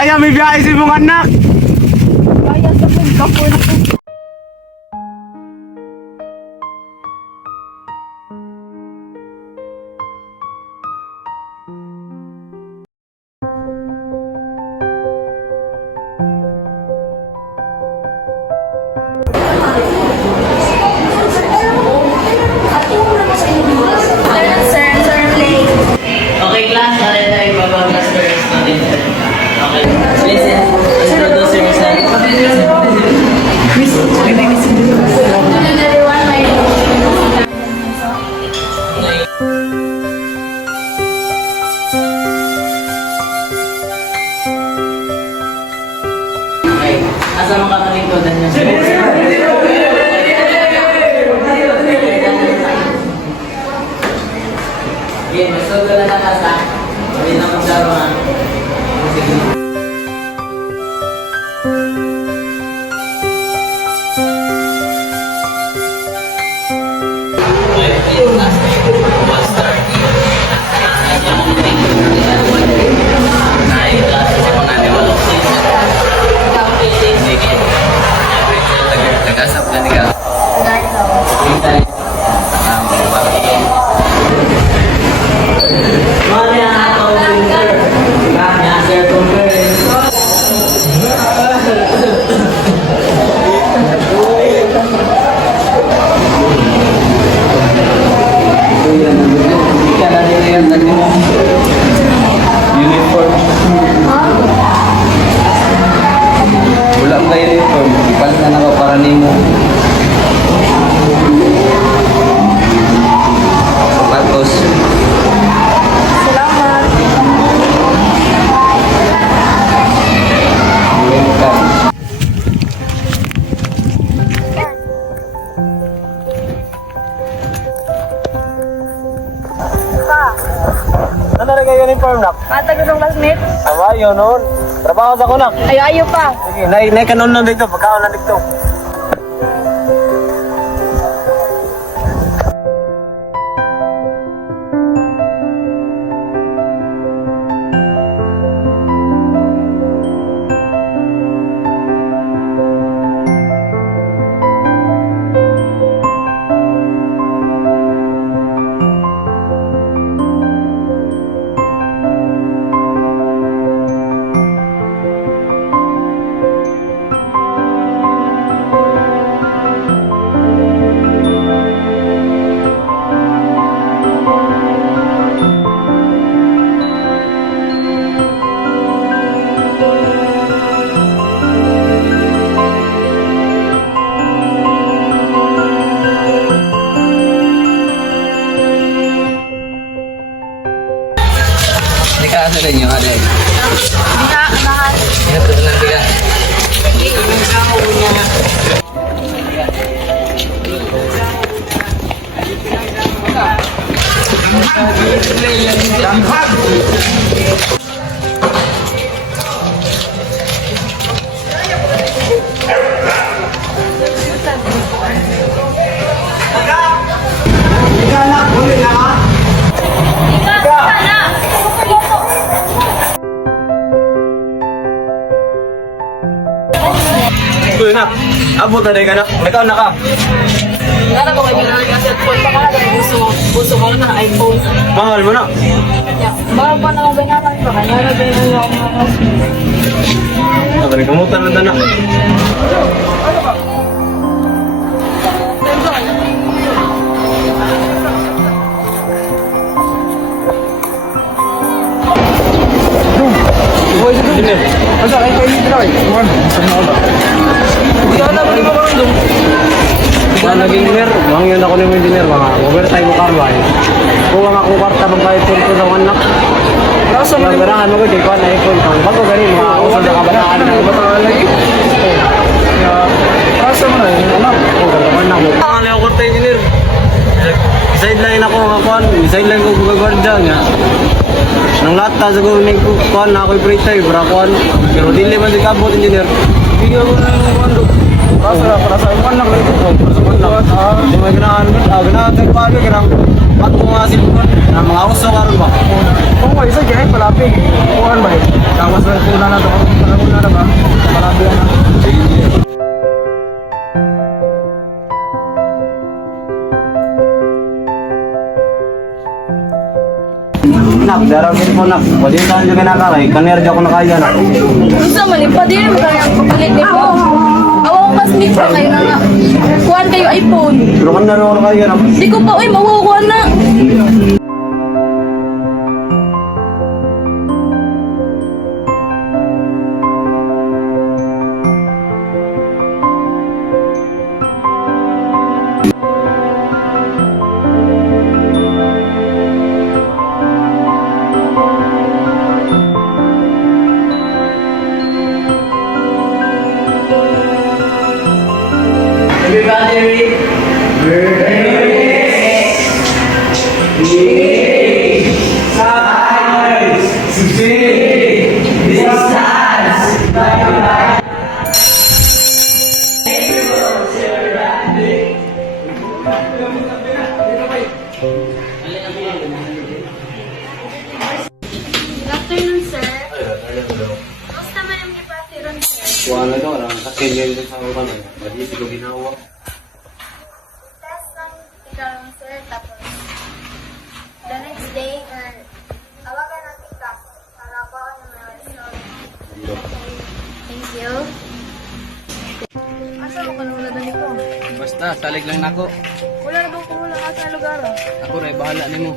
Kaya may biyahe si mong anak. Kaya sa punta po na po. Okay, class. Natin tayo babaglas first natin. Okay. Listen. Introduce yourself. Okay. Asa mga kalingkodan niyo? Okay, nasugo na lang asa. Hindi na magsaro ha. Sige. Nag-asap na niya. Uniform. Wala pa uniform. Ipalit na naka para nimo. Sapatos. Salamat. Welcome. Ano na kayo uniform nak? Ata ko ng classmate. Awa, yun nun. Trabaho sa ko nak. Ayo pa. Sige, nay kanon na dito. Pagkaon na dito. Asa rin yung ade? Bina, anahan. Ingat ko lang tiga. Uy nak, abot na ka nak. Ikaw na ka. Wala ko kayo na kasi phone pa ka na gusto ko na iPhone. Mahal mo na. Mahal pa na ba naman pa kanya na ba yung Abang kamutan na nak. Asa kayo kayo dito ay? Kung naging engineer, mangyan ako ng engineer, mga overtime mo karway. Kung mga kukarta ng kahit punto sa anak. Nasa mo Nagarahan mo ko, di ko na ipon. Kung bago ganin, mga usap na kabataan na bataan lagi. Nasa mo na yung anak. Kung gagawin na mo. Ang ako kurta engineer. Sideline ako nga kuhan, sideline ko gagawardya niya. Nang lahat ta sa kuhan na ako'y pre-time, para kuhan. Pero dili man si kabot engineer. Bigyan ko na yung kuhan do. Para sa iwan lang lang ito. Di may ganahan tayo pagi, ganang patong nga silpon. Mga uso karon ba? Kung may isa kaya palapig. Kuhan ba eh? Tapos sa una na to. Sa una na ba? Sa Malabi na. Nak, darang gini po nak. Pwede saan juga nakaray. Kanir dyan ko nakaya nak. Gusto man, ipadili mo kaya ang kapalit ni ko. Awa ko mas mix kayo na nga. Kuhan kayo iPhone. Pero kan darang ko nakaya nak. Di ko pa, uy, makukuha na. Everybody ready? Good afternoon, sir. Kamusta man ang ipatiron, sir? Kuha na ito. Kakin yun sa ako ka na. Pwede sila ginawa. Test lang ikaw lang, sir. Tapos, the next day, or tawagan natin ka para po ako ng mga result. Okay. Thank you. Asa mo ka nung nadali ko? Basta, salig lang nako. Wala na bang kumulang asa ang lugar? Ako rin, bahala nimo.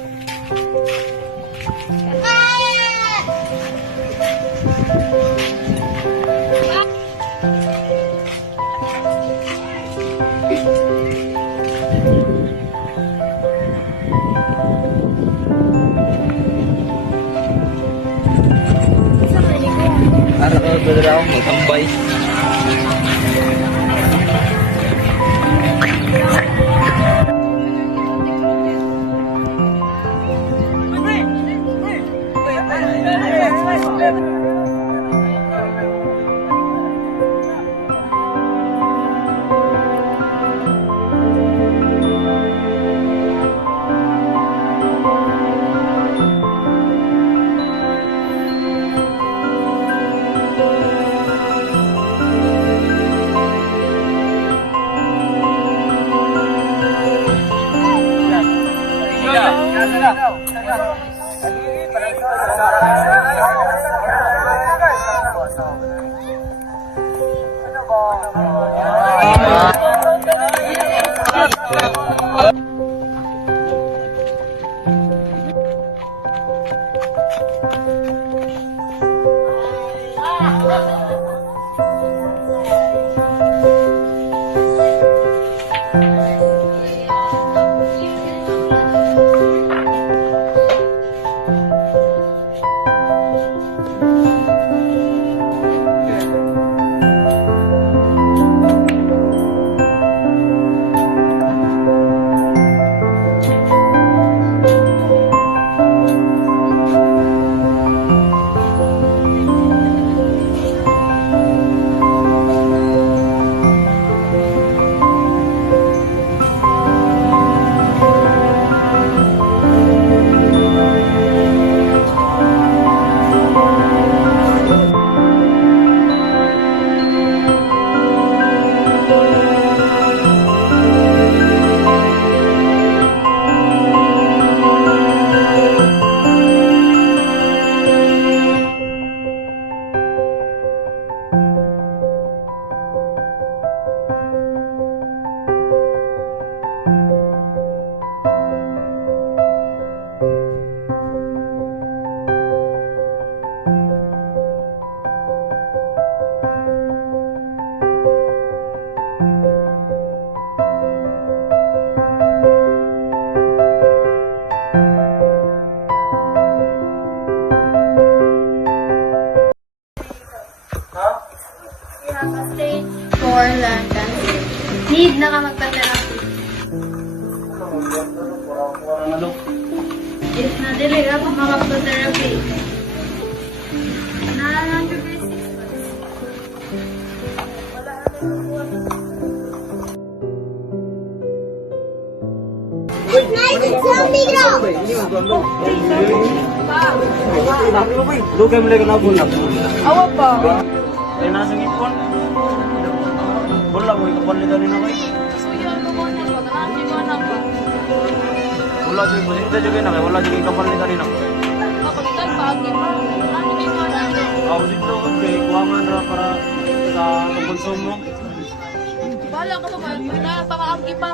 Sa mali ko. Araw-araw brother ako, magtambay. You have a stage 4 lung cancer. Need na ka magpa-therapy. If na-dili ka pa magpa-therapy. Nalalang ka 6 months. Wala ka na Dugay mo lagi na bunak. Awa pa. Kaya nasa ngipon. Wala mo, ikapalitan nila ko. Suyo ko mo na ko. Tanaan ko na ba. Wala dyan, basita dyan na kaya wala dyan ikapalitan nila ko. Kapag ito pagi mo. Ano din ko na. Ako dito, kaya kuwangan na para sa konsumo. Bahala ka pa ba? Na pangaangki pa.